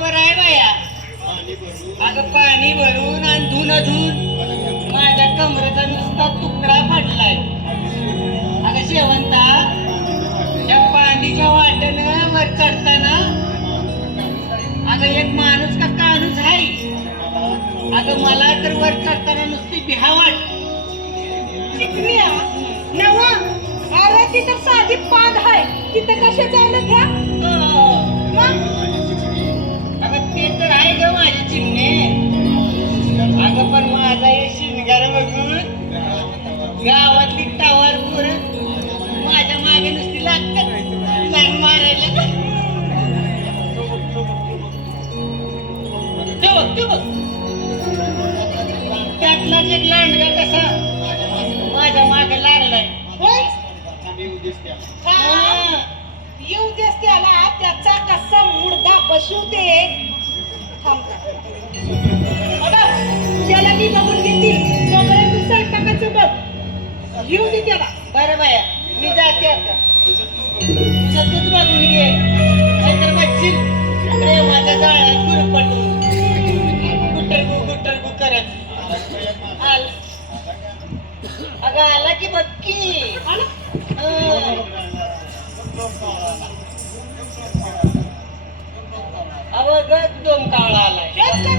बरोबर बरं आहे बाया. अगं पाणी भरून आणि धुन माझ्या कमरेचा नुसता तुकडा फाटलाय. अगं शेवंता या पाणीच्या वाटेनं वर चढताना अगं एक माणूस का काणूस आहे अगं मला तर वर चढताना नुसती बिहा वाट. नवा अरे तिथं साधी पाद आहे तिथं कशा जायला घ्या आहे ग माझी चिमणे. अगं पण माझा हे बघून गावातली टावर पोर माझ्या मागे नुसती लागतात. मारायला. त्यातला बघ एक लांडगा कसा माझ्या मागे लागलाय. येऊ देस त्याला. त्याचा कसा मुडदा बसवते. थांब मी बघून घेते तोपर्यंत स्वयंपाकाचं बघ. येऊ दे त्याला. बरं बाया मी जाते आता. तूच बघून घे. नाहीतर बच्ची प्रेमाच्या जाळ्यात गुरपटून गुटरगु गुटरगु करत. आल. अगं आला की बक्की आलं?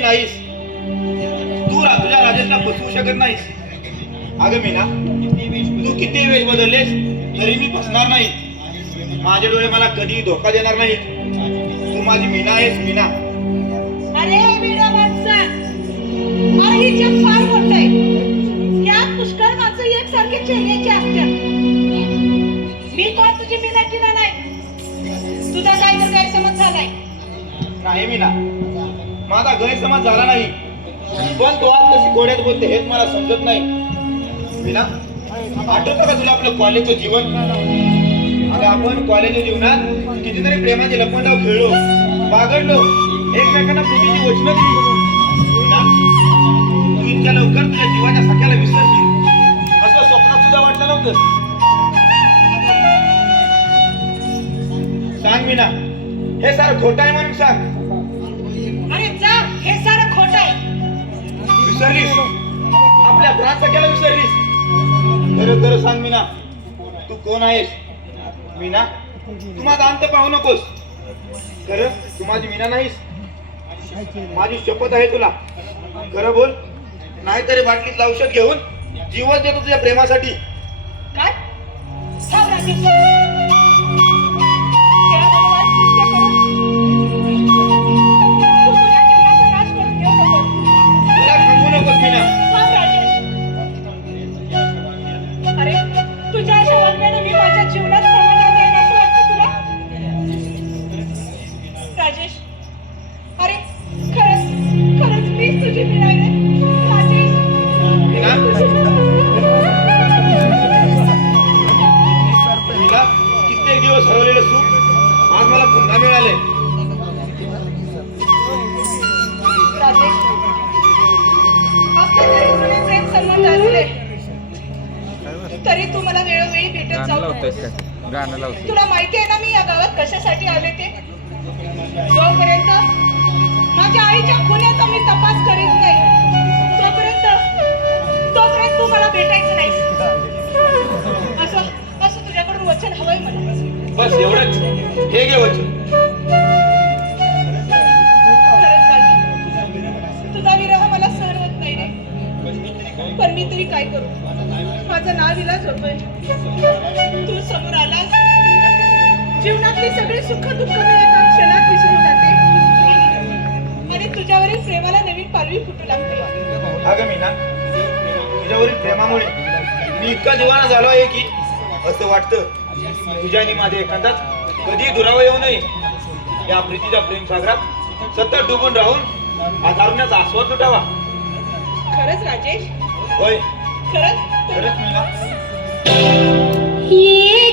तमासगिरी नाहीस. तू तुझ्या राजेशला फसवू शकत नाहीस. अगं मीना तू किती वेळ बदललेस तरी मी फसणार नाही. माझे डोळे मला कधी धोका देणार नाहीत. तू माझी मीना आहेस मीना. अरे विडा माणसा. अरे ही जग फार मोठं आहे. यात पुष्कळ माणसं एकसारखे चेहऱ्याची असतात. मी कोण? तुझी नाही तुझा काय तर गैरसमज झालाय. नाही मीना. माझा गैरसमज झाला नाही. पण तो आज कशी गोड्यात बोलते हेच मला समजत नाही. मीना आठवतं का तुला आपलं कॉलेजचं जीवन? अगं आपण कॉलेजच्या जीवनात कितीतरी प्रेमाचे लपंडाव खेळलो बागडलो एकमेकांना प्रेमीची वचनं दिली. तू इतक्या लवकर तुझ्या जीवाच्या सख्याला विसरली असं स्वप्नात सुद्धा वाटलं नव्हतं. सांग मीना हे सारं खोटं आहे म्हणून सांग. विसरलीस. आपल्या सख्याला विसरलीस. खरं खरं सांग मीना. तू कोण आहेस? मीना? तू माझा अंत पाहू नकोस. खरं? तू माझी मीना नाहीस? माझी शपथ आहे तुला. खरं बोल. नाहीतरी बाटलीत औषध घेऊन जीवन देतो तुझ्या प्रेमासाठी. काय? मला पुन्हा मिळाले. प्रेम संबंध असले तरी तू मला वेळोवेळी भेटत जाऊ तुला माहिती आहे ना मी या गावात कशासाठी आले ते? जोपर्यंत माझ्या आईच्या खुन्याचा मी तपास करीत नाही जीवनातली सगळी सुख दुःख मी एका क्षणात विसरून जाते. आणि तुझ्यावरील प्रेमाला नवीन पालवी फुटू लागते. अगं मीना तुझ्यावरील प्रेमामुळे मी इतका दिवाना झालो आहे की असं वाटतं तुझ्या आणि माझ्या एखादाच कधी दुरावा येऊ नये. या प्रीतीच्या प्रेमसागरात सतत डुबून राहून आधारण्याचा आस्वाद लुटावा. खरंच राजेश? होय. खरंच? खरंच मीना. ये